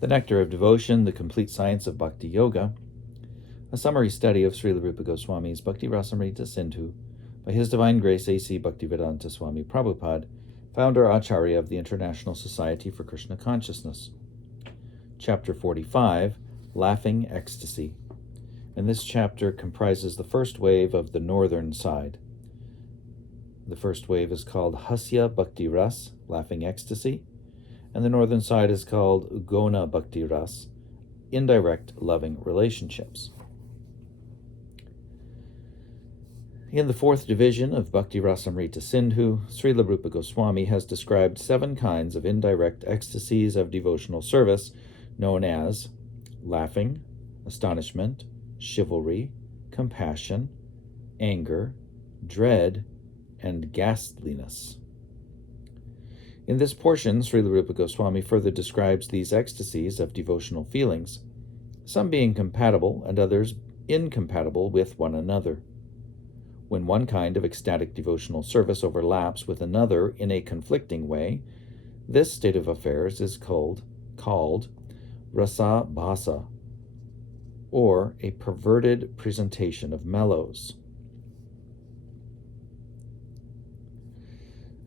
The Nectar of Devotion, The Complete Science of Bhakti Yoga, a summary study of Srila Rupa Goswami's Bhakti Rasamrita Sindhu by His Divine Grace A.C. Bhaktivedanta Swami Prabhupada, founder Acharya of the International Society for Krishna Consciousness. Chapter 45, Laughing Ecstasy. And this chapter comprises the first wave of the northern side. The first wave is called Hasya Bhakti Ras, Laughing Ecstasy, and the northern side is called Gona Bhakti Ras, Indirect Loving Relationships. In the fourth division of Bhakti Rasamrita Sindhu, Srila Rupa Goswami has described 7 kinds of indirect ecstasies of devotional service, known as laughing, astonishment, chivalry, compassion, anger, dread, and ghastliness. In this portion, Srila Rupa Goswami further describes these ecstasies of devotional feelings, some being compatible and others incompatible with one another. When one kind of ecstatic devotional service overlaps with another in a conflicting way, this state of affairs is called rasa bhasa, or a perverted presentation of mellows.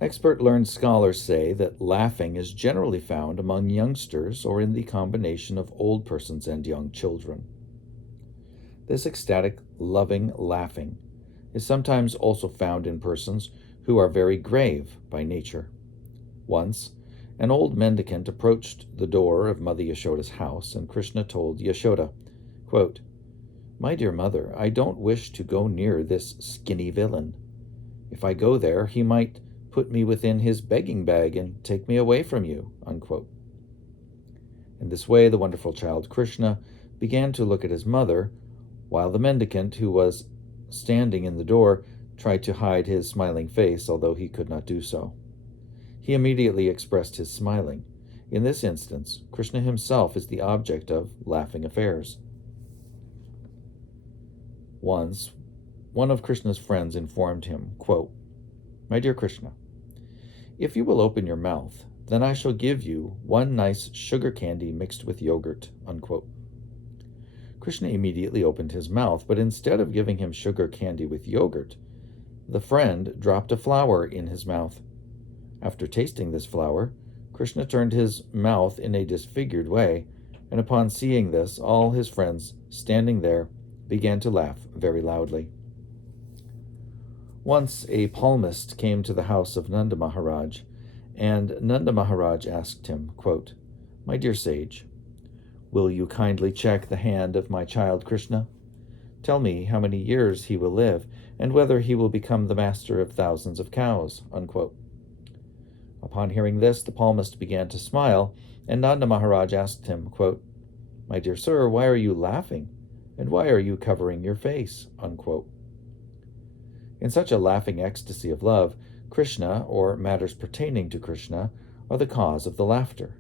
Expert learned scholars say that laughing is generally found among youngsters or in the combination of old persons and young children. This ecstatic, loving laughing is sometimes also found in persons who are very grave by nature. Once, an old mendicant approached the door of Mother Yashoda's house, and Krishna told Yashoda, quote, "My dear mother, I don't wish to go near this skinny villain. If I go there, he might put me within his begging bag and take me away from you," unquote. In this way, the wonderful child Krishna began to look at his mother, while the mendicant, who was standing in the door, tried to hide his smiling face, although he could not do so. He immediately expressed his smiling. In this instance, Krishna himself is the object of laughing affairs. Once, one of Krishna's friends informed him, quote, "My dear Krishna, if you will open your mouth, then I shall give you one nice sugar candy mixed with yogurt," unquote. Krishna immediately opened his mouth, but instead of giving him sugar candy with yogurt, the friend dropped a flower in his mouth. After tasting this flower, Krishna turned his mouth in a disfigured way, and upon seeing this, all his friends standing there began to laugh very loudly. Once a palmist came to the house of Nanda Maharaj, and Nanda Maharaj asked him, quote, "My dear sage, will you kindly check the hand of my child Krishna? Tell me how many years he will live, and whether he will become the master of thousands of cows," unquote. Upon hearing this, the palmist began to smile, and Nanda Maharaj asked him, quote, "My dear sir, why are you laughing, and why are you covering your face?" unquote. In such a laughing ecstasy of love, Krishna, or matters pertaining to Krishna, are the cause of the laughter.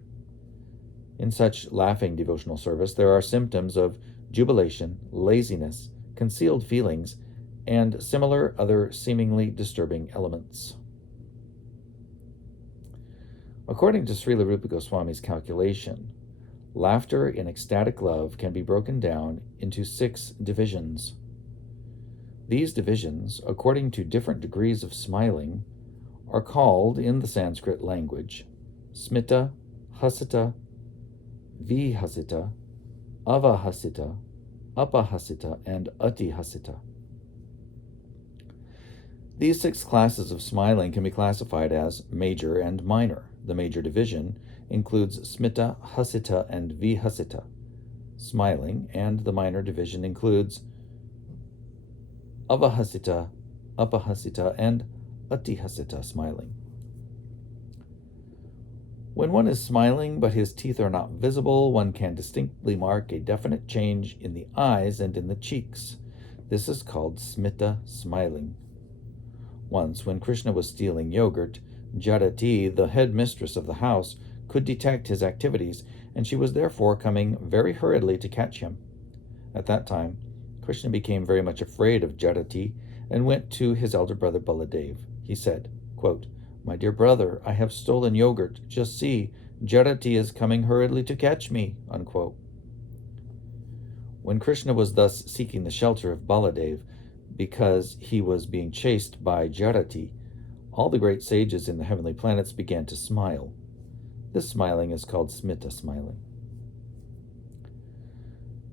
In such laughing devotional service, there are symptoms of jubilation, laziness, concealed feelings, and similar other seemingly disturbing elements. According to Srila Rupa Goswami's calculation, laughter in ecstatic love can be broken down into 6 divisions. These divisions, according to different degrees of smiling, are called in the Sanskrit language smita, hasita, vihasita, avahasita, apahasita, and atihasita. These 6 classes of smiling can be classified as major and minor. The major division includes smita, hasita, and vihasita, smiling, and the minor division includes avahasita, apahasita, and atihasita smiling. When one is smiling but his teeth are not visible, one can distinctly mark a definite change in the eyes and in the cheeks. This is called smita smiling. Once, when Krishna was stealing yogurt, Jadati, the head mistress of the house, could detect his activities, and she was therefore coming very hurriedly to catch him. At that time, Krishna became very much afraid of Jadati and went to his elder brother Baladev. He said, quote, "My dear brother, I have stolen yogurt. Just see, Jarati is coming hurriedly to catch me, unquote. When Krishna was thus seeking the shelter of Baladev because he was being chased by Jarati, all the great sages in the heavenly planets began to smile. This smiling is called smita smiling.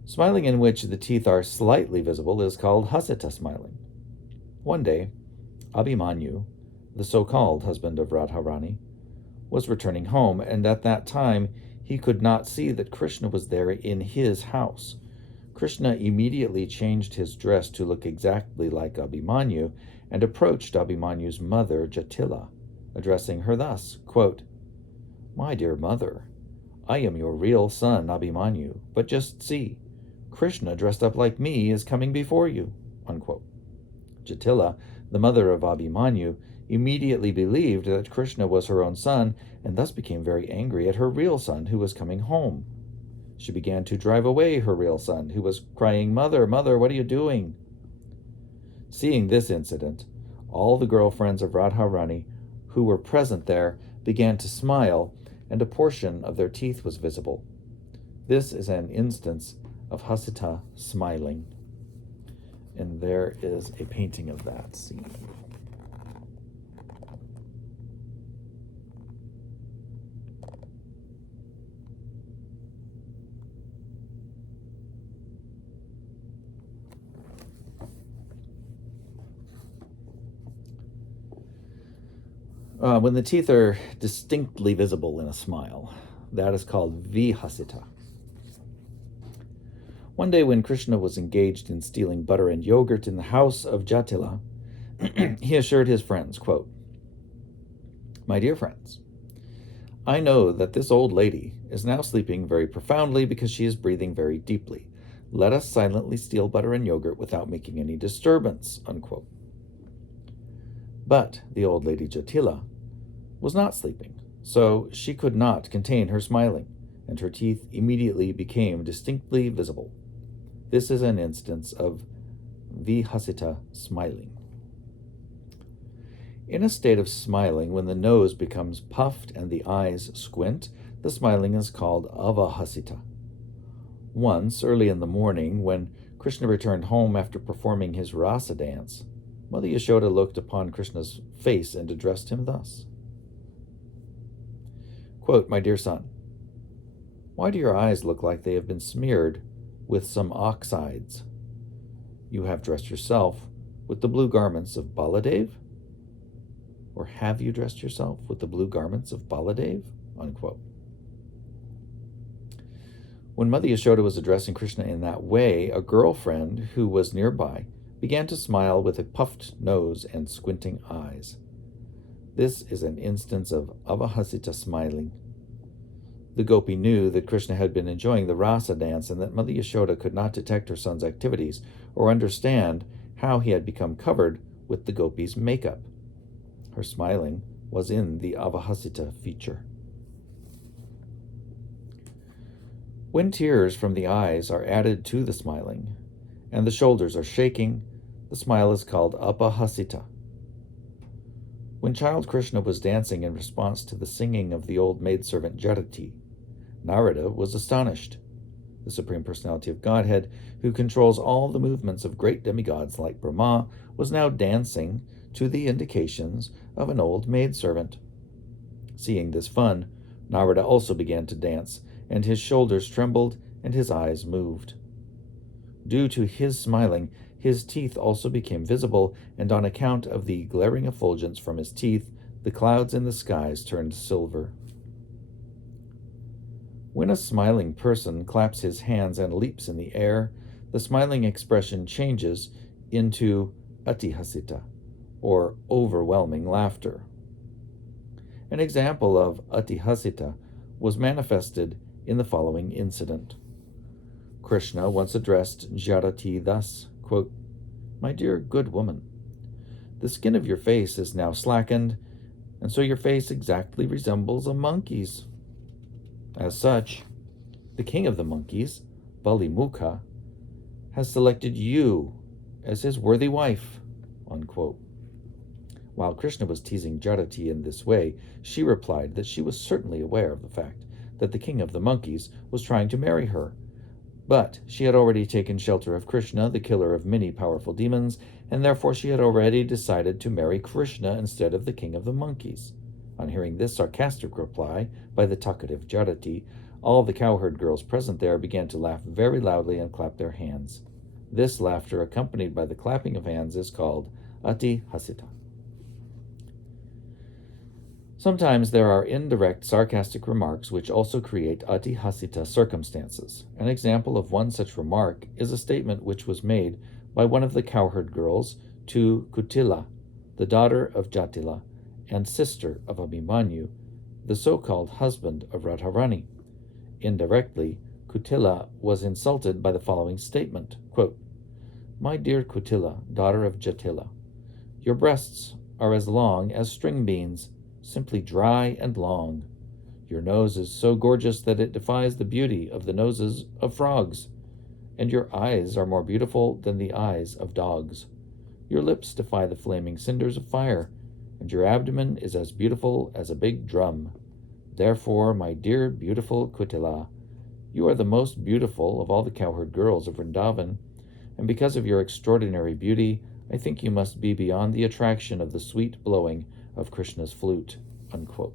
Smiling in which the teeth are slightly visible is called hasita smiling. One day, Abhimanyu, the so-called husband of Radharani, was returning home, and at that time he could not see that Krishna was there in his house. Krishna immediately changed his dress to look exactly like Abhimanyu and approached Abhimanyu's mother, Jatila, addressing her thus, quote, "My dear mother, I am your real son, Abhimanyu, but just see, Krishna dressed up like me is coming before you," unquote. Jatila, the mother of Abhimanyu, immediately believed that Krishna was her own son and thus became very angry at her real son who was coming home. She began to drive away her real son, who was crying, "Mother, mother, what are you doing?" Seeing this incident, all the girlfriends of Radharani who were present there began to smile, and a portion of their teeth was visible. This is an instance of hasita smiling. And there is a painting of that scene. When the teeth are distinctly visible in a smile, that is called vihasita. One day when Krishna was engaged in stealing butter and yogurt in the house of Jatila, he assured his friends, quote, "My dear friends, I know that this old lady is now sleeping very profoundly because she is breathing very deeply. Let us silently steal butter and yogurt without making any disturbance," unquote. But the old lady Jatila was not sleeping, so she could not contain her smiling, and her teeth immediately became distinctly visible. This is an instance of vihasita smiling. In a state of smiling, when the nose becomes puffed and the eyes squint, the smiling is called avahasita. Once, early in the morning, when Krishna returned home after performing his rasa dance, Mother Yashoda looked upon Krishna's face and addressed him thus. Quote, "My dear son, why do your eyes look like they have been smeared with some oxides? You have dressed yourself with the blue garments of Baladev? Or have you dressed yourself with the blue garments of Baladev?" Unquote. When Mother Yashoda was addressing Krishna in that way, a girlfriend who was nearby began to smile with a puffed nose and squinting eyes. This is an instance of avahasita smiling. The gopi knew that Krishna had been enjoying the rasa dance and that Mother Yashoda could not detect her son's activities or understand how he had become covered with the gopi's makeup. Her smiling was in the avahasita feature. When tears from the eyes are added to the smiling and the shoulders are shaking, the smile is called apahasita. When child Krishna was dancing in response to the singing of the old maidservant Jarati, Narada was astonished. The Supreme Personality of Godhead, who controls all the movements of great demigods like Brahma, was now dancing to the indications of an old maidservant. Seeing this fun, Narada also began to dance, and his shoulders trembled and his eyes moved. Due to his smiling, his teeth also became visible, and on account of the glaring effulgence from his teeth, the clouds in the skies turned silver. When a smiling person claps his hands and leaps in the air, the smiling expression changes into atihasita, or overwhelming laughter. An example of atihasita was manifested in the following incident. Krishna once addressed Jarati thus, quote, "My dear good woman, the skin of your face is now slackened, and so your face exactly resembles a monkey's. As such, the king of the monkeys, Balimukha, has selected you as his worthy wife," unquote. While Krishna was teasing Jarati in this way, she replied that she was certainly aware of the fact that the king of the monkeys was trying to marry her. But she had already taken shelter of Krishna, the killer of many powerful demons, and therefore she had already decided to marry Krishna instead of the king of the monkeys. On hearing this sarcastic reply by the talkative Jarati, all the cowherd girls present there began to laugh very loudly and clap their hands. This laughter, accompanied by the clapping of hands, is called ati hasita. Sometimes there are indirect sarcastic remarks which also create ati hasita circumstances. An example of one such remark is a statement which was made by one of the cowherd girls to Kutila, the daughter of Jatila and sister of Abhimanyu, the so-called husband of Radharani. Indirectly, Kutila was insulted by the following statement, quote, "My dear Kutila, daughter of Jatila, your breasts are as long as string beans, simply dry and long. Your nose is so gorgeous that it defies the beauty of the noses of frogs, and your eyes are more beautiful than the eyes of dogs. Your lips defy the flaming cinders of fire, and your abdomen is as beautiful as a big drum. Therefore, my dear beautiful Kutila, you are the most beautiful of all the cowherd girls of Vrindavan, and because of your extraordinary beauty, I think you must be beyond the attraction of the sweet blowing of Krishna's flute." Unquote.